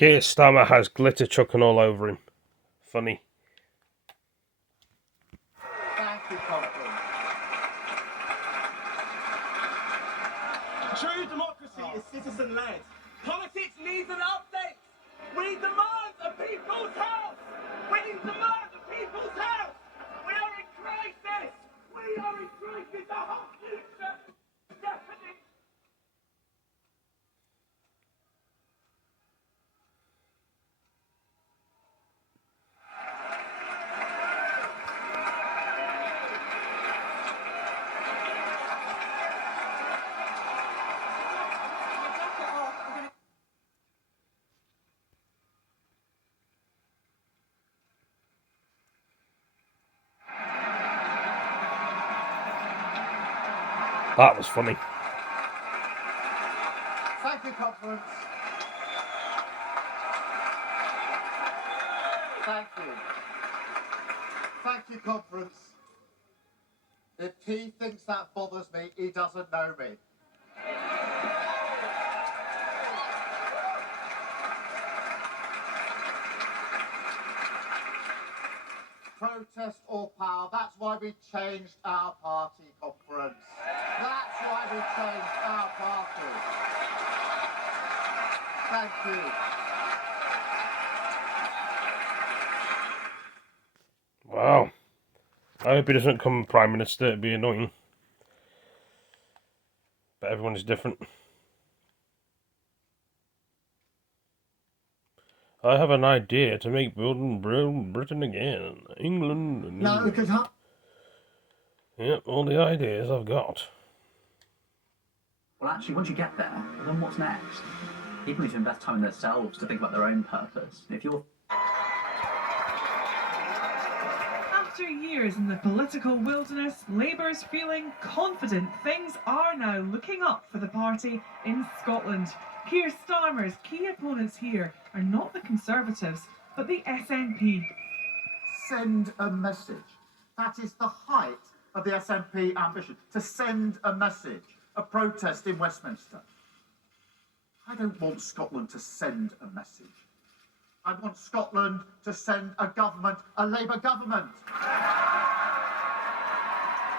Keir Starmer has glitter chucking all over him. Funny. Thank you, Conference. True democracy is citizen-led. Politics needs an update. We demand a people's house. We demand a people's house. We are in crisis. We are in crisis. The whole future is deafening. That was funny. Thank you, Conference. Thank you. Thank you, Conference. If he thinks that bothers me, he doesn't know me. Protest or power, that's why we changed our party, Conference. That's why we changed our party. Thank you. Wow. I hope he doesn't become Prime Minister, it'd be annoying. But everyone is different. I have an idea to make Britain again. England. No, we could help. Yep, all the ideas I've got. Well, actually, once you get there, then what's next? People need to invest time in themselves to think about their own purpose. If you're After years in the political wilderness, Labour's feeling confident things are now looking up for the party in Scotland. Keir Starmer's key opponents here are not the Conservatives, but the SNP. Send a message. That is the height of the SNP ambition, to send a message, a protest in Westminster. I don't want Scotland to send a message. I want Scotland to send a government, a Labour government.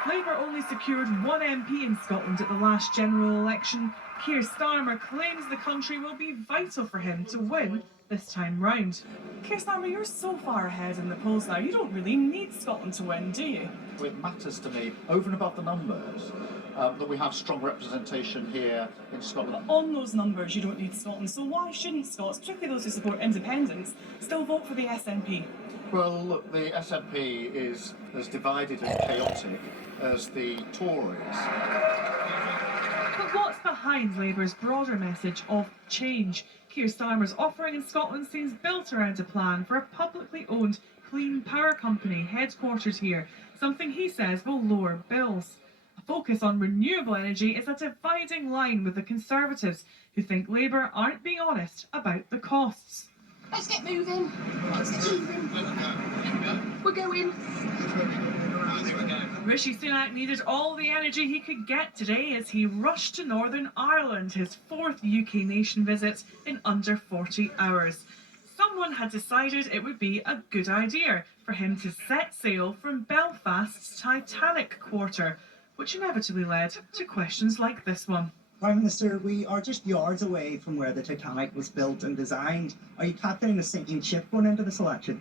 Labour only secured one MP in Scotland at the last general election. Keir Starmer claims the country will be vital for him to win this time round. Keir Starmer, you're so far ahead in the polls now, you don't really need Scotland to win, do you? It matters to me, over and above the numbers, that we have strong representation here in Scotland. On those numbers, you don't need Scotland, so why shouldn't Scots, particularly those who support independence, still vote for the SNP? Well, look, the SNP is as divided and chaotic as the Tories. But what's behind Labour's broader message of change? Keir Starmer's offering in Scotland seems built around a plan for a publicly owned clean power company headquartered here, something he says will lower bills. A focus on renewable energy is a dividing line with the Conservatives, who think Labour aren't being honest about the costs. Let's get moving. Let's get moving. We're going. Rishi Sunak needed all the energy he could get today as he rushed to Northern Ireland, his fourth UK nation visit in under 40 hours. Someone had decided it would be a good idea for him to set sail from Belfast's Titanic Quarter, which inevitably led to questions like this one. Prime Minister, we are just yards away from where the Titanic was built and designed. Are you captaining a sinking ship going into this election?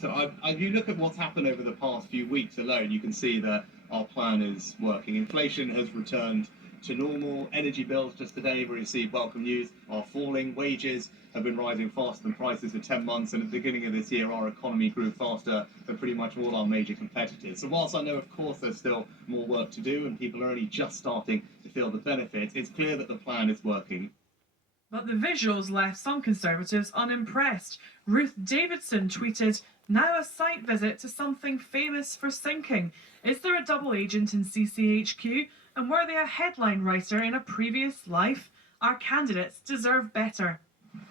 So if you look at what's happened over the past few weeks alone, you can see that our plan is working. Inflation has returned to normal. Energy bills just today, we received welcome news, are falling. Wages have been rising faster than prices for 10 months. And at the beginning of this year, our economy grew faster than pretty much all our major competitors. So whilst I know, of course, there's still more work to do and people are only just starting to feel the benefits, it's clear that the plan is working. But the visuals left some Conservatives unimpressed. Ruth Davidson tweeted, "Now a site visit to something famous for sinking. Is there a double agent in CCHQ? And were they a headline writer in a previous life? Our candidates deserve better."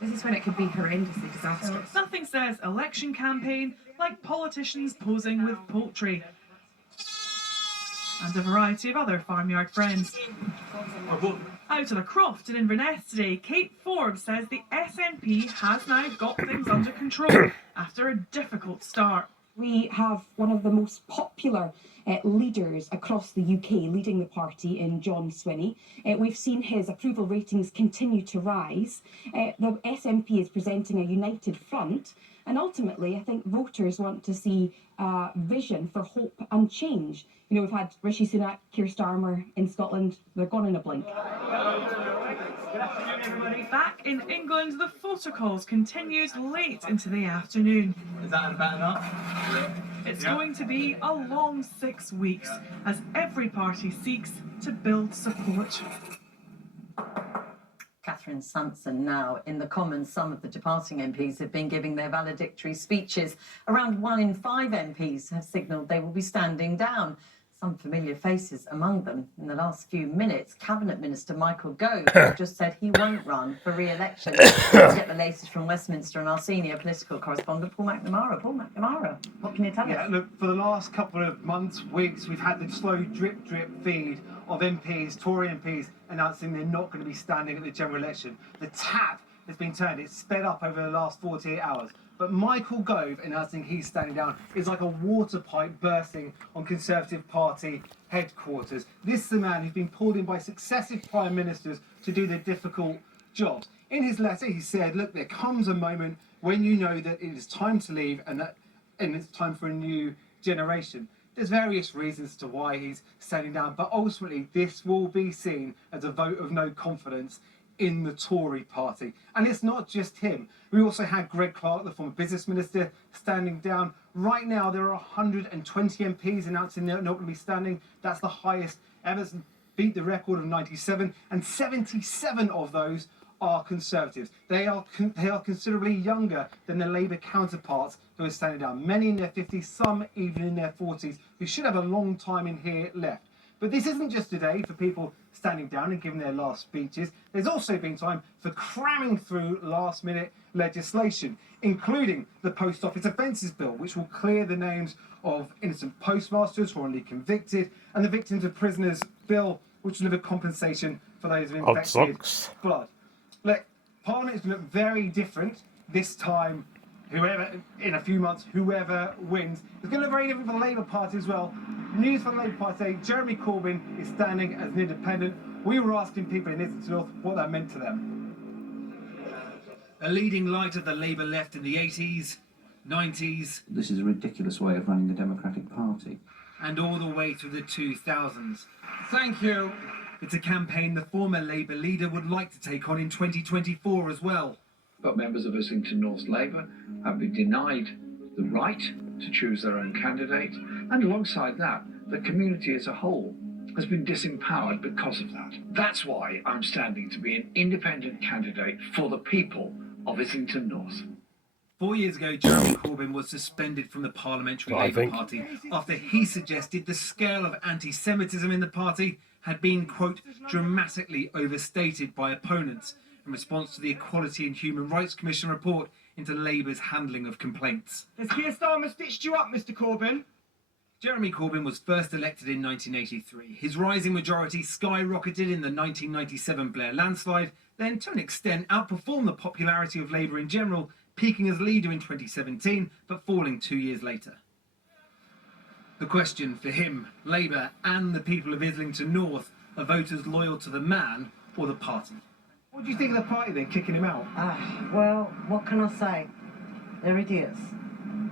This is when it could be horrendously disastrous. Nothing says election campaign like politicians posing with poultry. and a variety of other farmyard friends. Out on a croft in Inverness today, Kate Forbes says the SNP has now got things under control after a difficult start. We have one of the most popular leaders across the UK leading the party in John Swinney. We've seen his approval ratings continue to rise. The SNP is presenting a united front, and ultimately I think voters want to see vision for hope and change. You know, we've had Rishi Sunak, Keir Starmer in Scotland. They're gone in a blink. Back in England, the photo calls continued late into the afternoon. Is that about enough? It's going to be a long 6 weeks as every party seeks to build support. Catherine Sanson now in the Commons. Some of the departing MPs have been giving their valedictory speeches. Around 1 in 5 MPs have signalled they will be standing down. Some familiar faces among them. In the last few minutes, Cabinet Minister Michael Gove just said he won't run for re-election. Let's get the latest from Westminster and our senior political correspondent, Paul McNamara. Paul McNamara, what can you tell us? Yeah, look, for the last couple of months, weeks, we've had the slow drip feed of MPs, Tory MPs, announcing they're not going to be standing at the general election. The tap has been turned. It's sped up over the last 48 hours. But Michael Gove announcing he's standing down is like a water pipe bursting on Conservative Party headquarters. This is the man who's been pulled in by successive prime ministers to do the difficult jobs. In his letter, he said, look, there comes a moment when you know that it is time to leave and it's time for a new generation. There's various reasons to why he's standing down, but ultimately this will be seen as a vote of no confidence in the Tory party. And it's not just him. We also had Greg Clark, the former business minister, standing down. Right now, there are 120 MPs announcing they're not going to be standing. That's the highest ever, beat the record of 97, and 77 of those are Conservatives. They are considerably younger than their Labour counterparts who are standing down. Many in their 50s, some even in their 40s, who should have a long time in here left. But this isn't just a day for people standing down and giving their last speeches. There's also been time for cramming through last-minute legislation, including the Post Office Offences Bill, which will clear the names of innocent postmasters wrongly convicted, and the Victims of Prisoners Bill, which will deliver compensation for those of infected blood. Look, Parliament is going to look very different this time. In a few months, whoever wins, it's going to look very different for the Labour Party as well. News from the Labour Party: Jeremy Corbyn is standing as an independent. We were asking people in Islington North what that meant to them. A leading light of the Labour left in the 80s, 90s. This is a ridiculous way of running the Democratic Party. And all the way through the 2000s. Thank you. It's a campaign the former Labour leader would like to take on in 2024 as well. But members of Islington North Labour have been denied the right to choose their own candidate, and alongside that, the community as a whole has been disempowered because of that. That's why I'm standing to be an independent candidate for the people of Islington North. 4 years ago, Jeremy Corbyn was suspended from the Parliamentary Labour Party after he suggested the scale of anti-Semitism in the party had been, quote, dramatically overstated by opponents in response to the Equality and Human Rights Commission report into Labour's handling of complaints. Has Keir Starmer stitched you up, Mr Corbyn? Jeremy Corbyn was first elected in 1983. His rising majority skyrocketed in the 1997 Blair landslide, then to an extent outperformed the popularity of Labour in general, peaking as leader in 2017, but falling 2 years later. The question for him, Labour and the people of Islington North, are voters loyal to the man or the party? What do you think of the party then, kicking him out? Well, what can I say? They're idiots.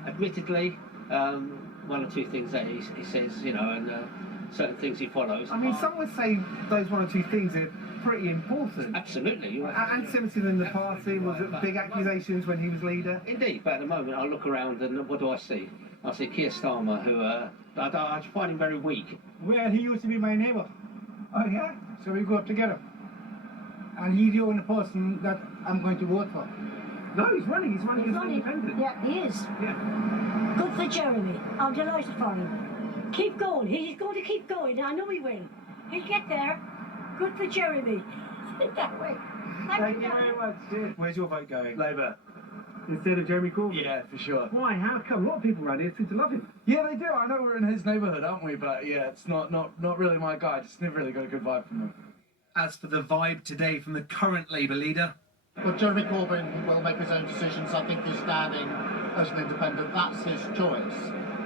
Admittedly, one or two things that he says, you know, and certain things he follows. I mean, some would say those one or two things are pretty important. Absolutely. Anti-Semitism in the party was big accusations when he was leader. Indeed, but at the moment I look around and what do I see? I see Keir Starmer, who I find him very weak. Well, he used to be my neighbour. Oh yeah? So we grew up together. And he's the only person that I'm going to vote for. No, he's running as an independent. Yeah, he is. Yeah. Good for Jeremy. I'm delighted for him. Keep going. He's going to keep going. I know he will. He'll get there. Good for Jeremy. That way. Thank you very much. Cheers. Where's your vote going? Labour. instead of Jeremy Corbyn? Yeah, for sure. Why? How come? A lot of people around here seem to love him. Yeah, they do. I know we're in his neighbourhood, aren't we? But yeah, it's not really my guy. Just never really got a good vibe from him. As for the vibe today from the current Labour leader, But Jeremy Corbyn will make his own decisions. I think he's standing as an independent. That's his choice.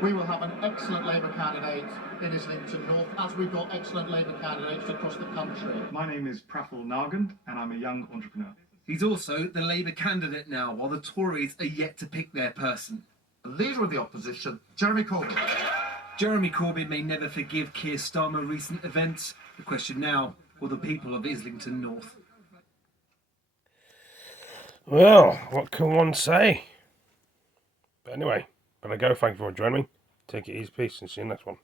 We will have an excellent Labour candidate in Islington North, as we've got excellent Labour candidates across the country. My name is Praful Nargan, and I'm a young entrepreneur. he's also the Labour candidate now, while the Tories are yet to pick their person. The leader of the opposition, Jeremy Corbyn. Jeremy Corbyn may never forgive Keir Starmer recent events. The question now, will the people of Islington North? Well, what can one say? But anyway, gotta go. Thank you for joining me. Take it easy, peace, and see you next one.